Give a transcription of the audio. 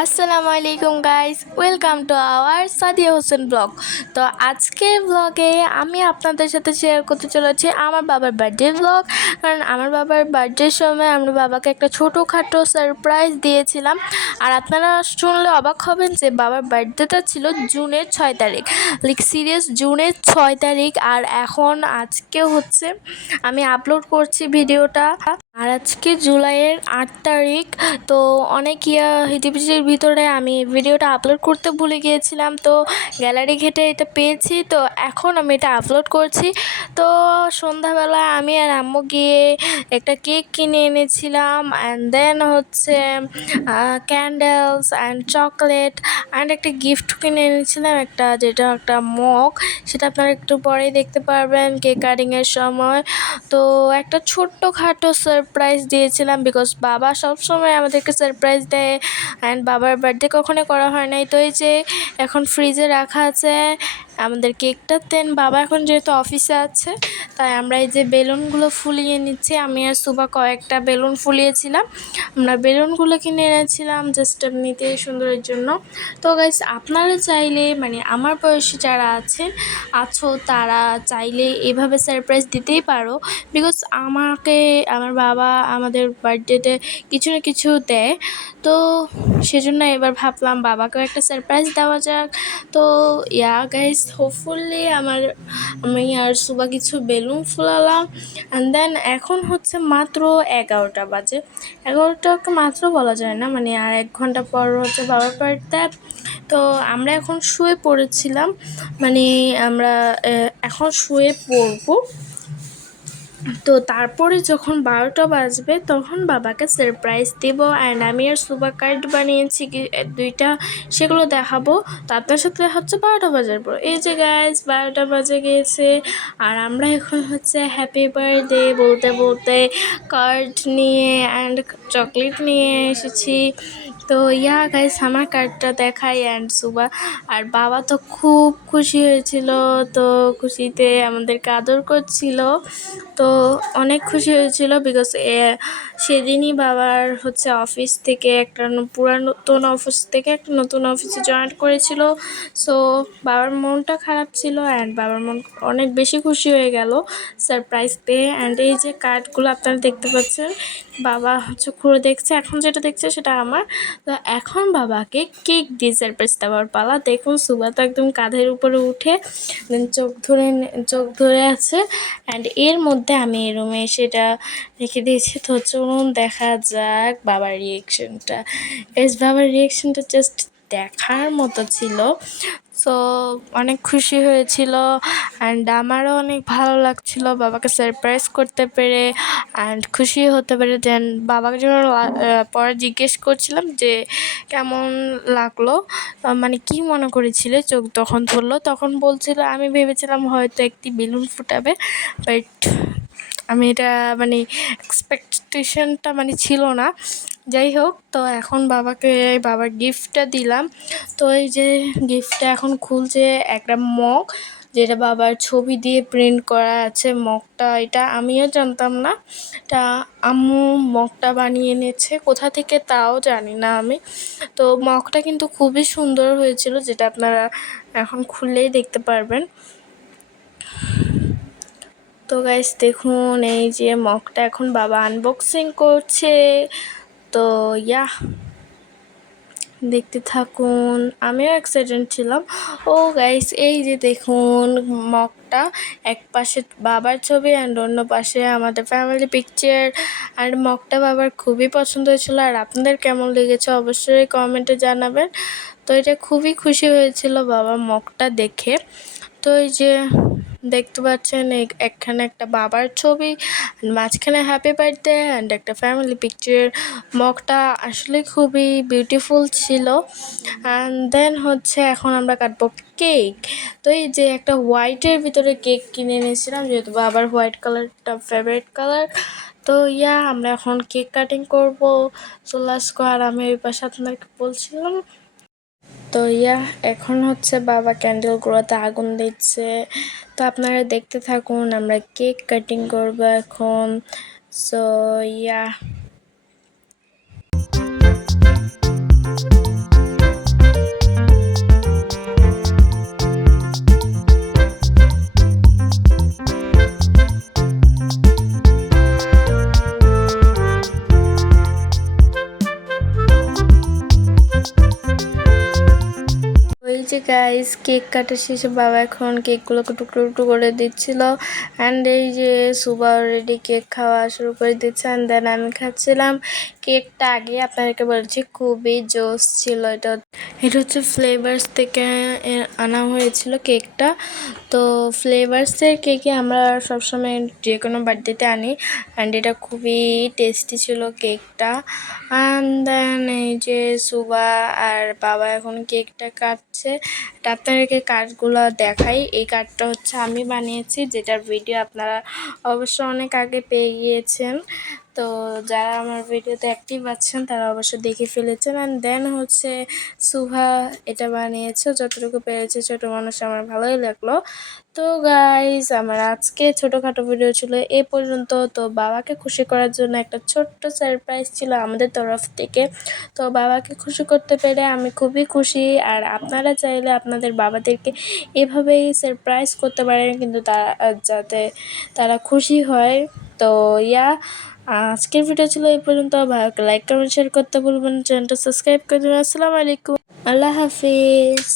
আসসালামু আলাইকুম guys welcome to our Sadia Hossain vlog তো আজকের ব্লগে আমি আপনাদের সাথে শেয়ার করতে চলেছি আমার বাবার বার্থডে ব্লগ কারণ আমার বাবার বার্থডের সময় আমরা বাবাকে একটা ছোটোখাটো সারপ্রাইজ দিয়েছিলাম। আর আপনারা শুনলে অবাক হবেন যে বাবার বার্থডেটা ছিল জুনের ছয় তারিখ। লাইক সিরিয়াস জুনের ছয় তারিখ। আর এখন আজকে হচ্ছে আমি আপলোড করছি ভিডিওটা আর আজকে জুলাইয়ের আট তারিখ, তো অনেক ইয়া হিটিপিটির ভিতরে আমি ভিডিওটা আপলোড করতে ভুলে গিয়েছিলাম, তো গ্যালারি ঘেটে এটা পেয়েছি, তো এখন আমি এটা আপলোড করছি। তো সন্ধ্যাবেলা আমি আর আম্মু গিয়ে একটা কেক কিনে এনেছিলাম অ্যান্ড দেন হচ্ছে ক্যান্ডেলস অ্যান্ড চকলেট অ্যান্ড একটা গিফট কিনে এনেছিলাম, একটা যেটা একটা মগ, সেটা আপনারা একটু পরেই দেখতে পারবেন কেক কাটিংয়ের সময়। তো একটা ছোট্ট খাটো সারপ্রাইজ দিয়েছিলাম বিকজ বাবা সবসময় আমাদেরকে সারপ্রাইজ দেয় অ্যান্ড বাবার বার্থডে কখনোই করা হয় নাই। তো এই যে এখন ফ্রিজে রাখা আছে আমাদের কেকটা। দেন বাবা এখন যেহেতু অফিসে আছে, তাই আমরা এই যে বেলুনগুলো ফুলিয়ে নিচ্ছি। আমি আর সুবা কয়েকটা বেলুন ফুলিয়েছিলাম। আমরা বেলুনগুলো কিনে এনেছিলাম জাস্ট এমনিতে সুন্দরের জন্য। তো গাইস আপনারা চাইলে মানে আমার বয়সী যারা আছেন, আছো, তারা চাইলে এভাবে সারপ্রাইজ দিতেই পারো। বিকজ আমাকে, আমার বাবা আমাদের বার্থডেতে কিছু না কিছু দেয়। তো সেজন্য এবার ভাবলাম বাবাকেও একটা সারপ্রাইজ দেওয়া যাক। তো ইয়া গাইস হোপফুলি আমার, আমি আর সুবা কিছু বেলুন ফুলালাম। অ্যান্ড দেন এখন হচ্ছে মাত্র এগারোটা বাজে। এগারোটাকে মাত্র বলা যায় না মানে আর এক ঘণ্টা পর হচ্ছে বাবার বার্থডে। তো আমরা এখন শুয়ে পড়েছিলাম মানে আমরা এখন শুয়ে পড়ব। তো তারপরে যখন বারোটা বাজবে, তখন বাবাকে সারপ্রাইজ দেব অ্যান্ড আমি আর সুপার কার্ড বানিয়েছি দুইটা, সেগুলো দেখাবো। তার সাথে হচ্ছে বারোটা বাজার পর। এই যে গ্যাস বারোটা বাজে গিয়েছে আর আমরা এখন হচ্ছে হ্যাপি বার্থডে বলতে বলতে কার্ড নিয়ে অ্যান্ড চকলেট নিয়ে এসেছি। তো ইয়া গাইস আমার কার্ডটা দেখাই অ্যান্ড সুবা আর বাবা তো খুব খুশি হয়েছিল, তো খুশিতে আমাদেরকে আদর করছিল। তো অনেক খুশি হয়েছিল বিকজ সেদিনই বাবার হচ্ছে অফিস থেকে একটা পুরাতন অফিস থেকে একটা নতুন অফিসে জয়েন করেছিল। সো বাবার মনটা খারাপ ছিল অ্যান্ড বাবার মন অনেক বেশি খুশি হয়ে গেল। সারপ্রাইজ পেয়ে অ্যান্ড এই যে কার্ডগুলো আপনারা দেখতে পাচ্ছেন, বাবা হচ্ছে খুঁড়ে দেখছে, এখন যেটা দেখছে সেটা আমার। তো এখন বাবাকে কেক দিয়ে সারপ্রাইজ দেওয়ার পালা। দেখুন সুবা তো একদম কাঁধের উপরে উঠে চোখ ধরে চোখ ধরে আছে অ্যান্ড এর মধ্যে আমি এই রুমে সেটা রেখে দিয়েছি। তো চলুন দেখা যাক বাবার রিয়েকশনটা এস বাবার রিয়েকশনটা জাস্ট দেখার মতো ছিল। সো অনেক খুশি হয়েছিল অ্যান্ড আমারও অনেক ভালো লাগছিল বাবাকে সারপ্রাইজ করতে পেরে অ্যান্ড খুশি হতে পেরে দেন বাবাকে যখন পরে জিজ্ঞেস করছিলাম যে কেমন লাগল মানে কি মনে করেছিলে? চোখ তখন ধরলো। তখন বলছিল, আমি ভেবেছিলাম হয়তো একটি বেলুন ফুটাবে বাট আমি এটা মানে এক্সপেকটেশনটা মানে ছিল না। যাই হোক, তো এখন বাবাকে, বাবার গিফটটা দিলাম। তো এই যে গিফটটা এখন খুলছে একটা মগ, যেটা বাবার ছবি দিয়ে প্রিন্ট করা আছে মগটা। এটা আমিও জানতাম না। তা আম্মু মগটা বানিয়ে এনেছে। কোথা থেকে তাও জানি না আমি। তো মগটা কিন্তু খুবই সুন্দর হয়েছিল, যেটা আপনারা এখন খুললেই দেখতে পারবেন। তো গাইস দেখুন, এই যে মগটা এখন বাবা আনবক্সিং করছে। তো ইয়া দেখতে থাকুন, আমিও অ্যাক্সিডেন্ট ছিলাম। ও গাইস এই যে দেখুন, মগটা এক পাশে বাবার ছবি অ্যান্ড অন্য পাশে আমাদের ফ্যামিলি পিকচার অ্যান্ড মগটা বাবার খুবই পছন্দ হয়েছিল। আর আপনাদের কেমন লেগেছে অবশ্যই কমেন্টে জানাবেন। তো এটা খুবই খুশি হয়েছিল বাবা মগটা দেখে। তো এই যে দেখতে পাচ্ছেন এখানে একটা বাবার ছবি মাঝখানে হ্যাপি বার্থডে অ্যান্ড একটা ফ্যামিলি পিকচার মগটা আসলে খুবই বিউটিফুল ছিল। অ্যান্ড দেন হচ্ছে এখন আমরা কাটবো কেক তো এই যে একটা হোয়াইটের ভিতরে কেক কিনে এনেছিলাম, যেহেতু বাবার হোয়াইট কালারটা ফেভারিট কালার তো ইয়া, আমরা এখন কেক কাটিং করব। চলে আর আমি ওই পাশে আপনাকে বলছিলাম তো ইয়া, এখন হচ্ছে বাবা ক্যান্ডেল ক্যান্ডেলগুলোতে আগুন দিচ্ছে। তো আপনারা দেখতে থাকুন, আমরা কেক কাটিং করব এখন। So yeah. গাইস কেক কাটা শেষে বাবা এখন কেকগুলোকে টুকরো টুকরো করে দিচ্ছিল। অ্যান্ড এই যে সুবা অলরেডি কেক খাওয়া শুরু করে দিচ্ছে। অ্যান্ড দেন আমি খাচ্ছিলাম। কেকটা আগে আপনাদেরকে বলেছি, খুবই জোস ছিল এটা। এটা হচ্ছে ফ্লেভার্স থেকে আনা হয়েছিল কেকটা। তো ফ্লেভার্সের কেকে আমরা সবসময় যে কোনো বার্থডেতে আনি অ্যান্ড এটা খুবই টেস্টি ছিল কেকটা। অ্যান্ড দেন এই যে সুবা আর বাবা এখন কেকটা কাটছে। এটা আপনাদেরকে কাঠগুলো দেখাই। এই কাঠটা হচ্ছে আমি বানিয়েছি, যেটার ভিডিও আপনারা অবশ্য অনেক আগে পেয়ে গিয়েছেন। তো যারা আমার ভিডিওতে অ্যাক্টিভ আছেন, তারা অবশ্য দেখে ফেলেছেন। অ্যান্ড দেন হচ্ছে সুভা এটা বানিয়েছে, যতটুকু পেরেছে ছোটো মানুষ আমার ভালোই লাগল। তো গাইজ আমার আজকে ছোটোখাটো ভিডিও ছিল এ পর্যন্ত। তো বাবাকে খুশি করার জন্য একটা ছোট্ট সারপ্রাইজ ছিল আমাদের তরফ থেকে। তো বাবাকে খুশি করতে পেরে আমি খুবই খুশি। আর আপনারা চাইলে আপনাদের বাবাদেরকে এভাবেই সারপ্রাইজ করতে পারেন, কিন্তু তারা, যাতে তারা খুশি হয়। তো ইয়া আজকের ভিডিও ছিল এই পর্যন্ত। ভালো লাইক কমেন্ট শেয়ার করতে ভুলবেন চ্যানেলটা সাবস্ক্রাইব করে দেবেন। আসসালামু আলাইকুম। আল্লাহ হাফিজ।